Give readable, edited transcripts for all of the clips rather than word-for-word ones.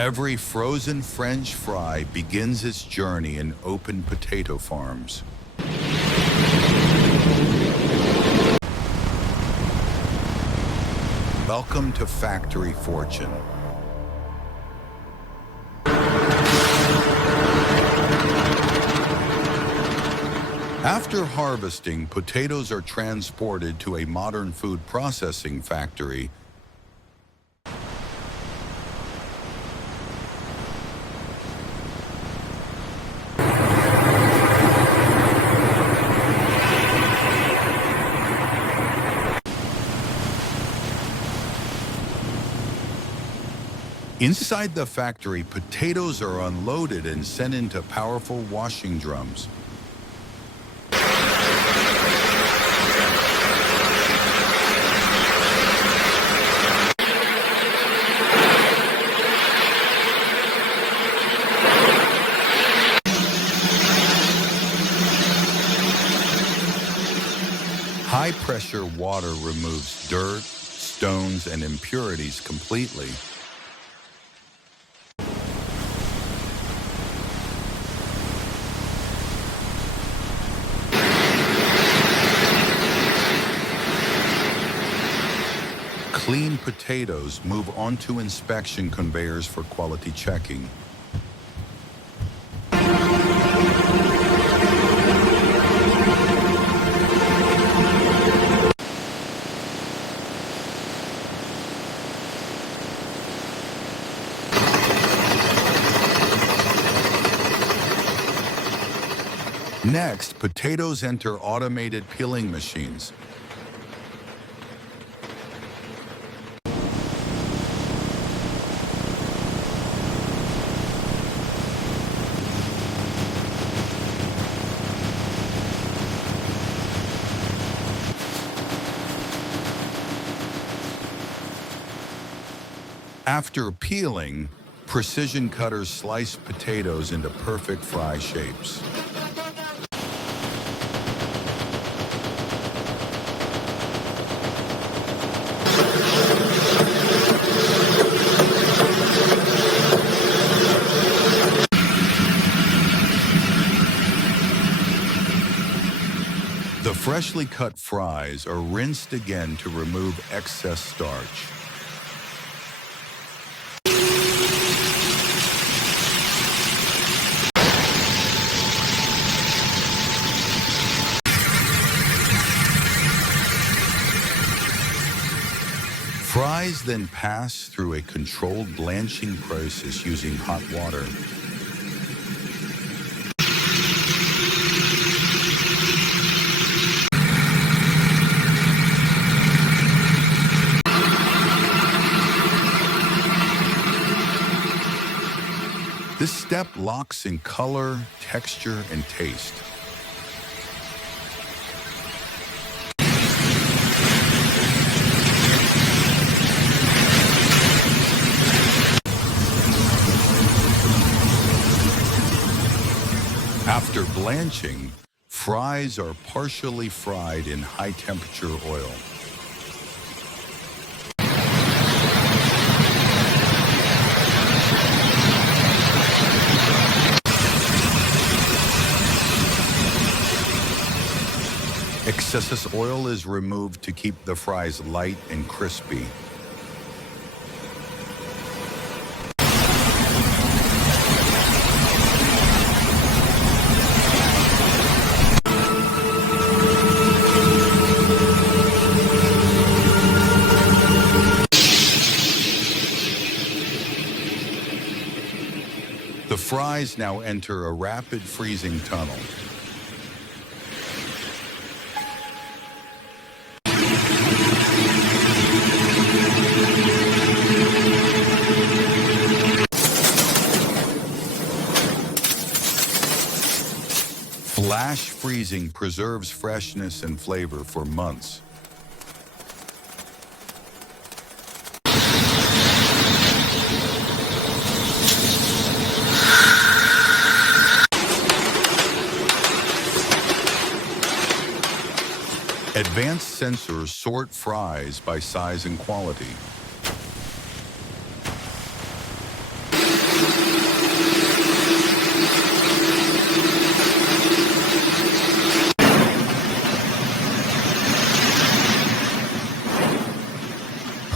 Every frozen French fry begins its journey in open potato farms. Welcome to Factory Fortune. After harvesting, potatoes are transported to a modern food processing factory. Inside the factory, potatoes are unloaded and sent into powerful washing drums. High-pressure water removes dirt, stones, and impurities completely. Clean potatoes move onto inspection conveyors for quality checking. Next, potatoes enter automated peeling machines. After peeling, precision cutters slice potatoes into perfect fry shapes. The freshly cut fries are rinsed again to remove excess starch. Fries then pass through a controlled blanching process using hot water. This step locks in color, texture, and taste. After blanching, fries are partially fried in high-temperature oil. Excess oil is removed to keep the fries light and crispy. The fries now enter a rapid freezing tunnel. Flash freezing preserves freshness and flavor for months. Advanced sensors sort fries by size and quality.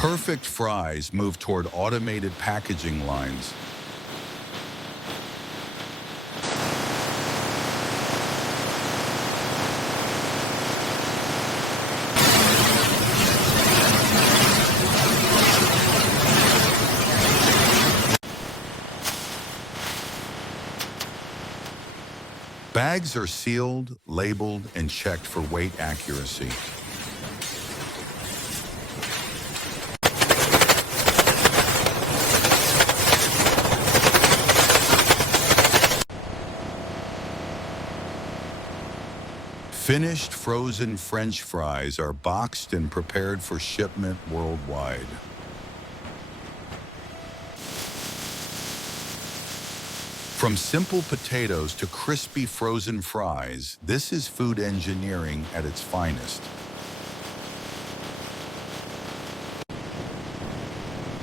Perfect fries move toward automated packaging lines. Bags are sealed, labeled, and checked for weight accuracy. Finished frozen French fries are boxed and prepared for shipment worldwide. From simple potatoes to crispy frozen fries, this is food engineering at its finest.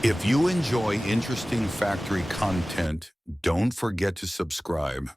If you enjoy interesting factory content, don't forget to subscribe.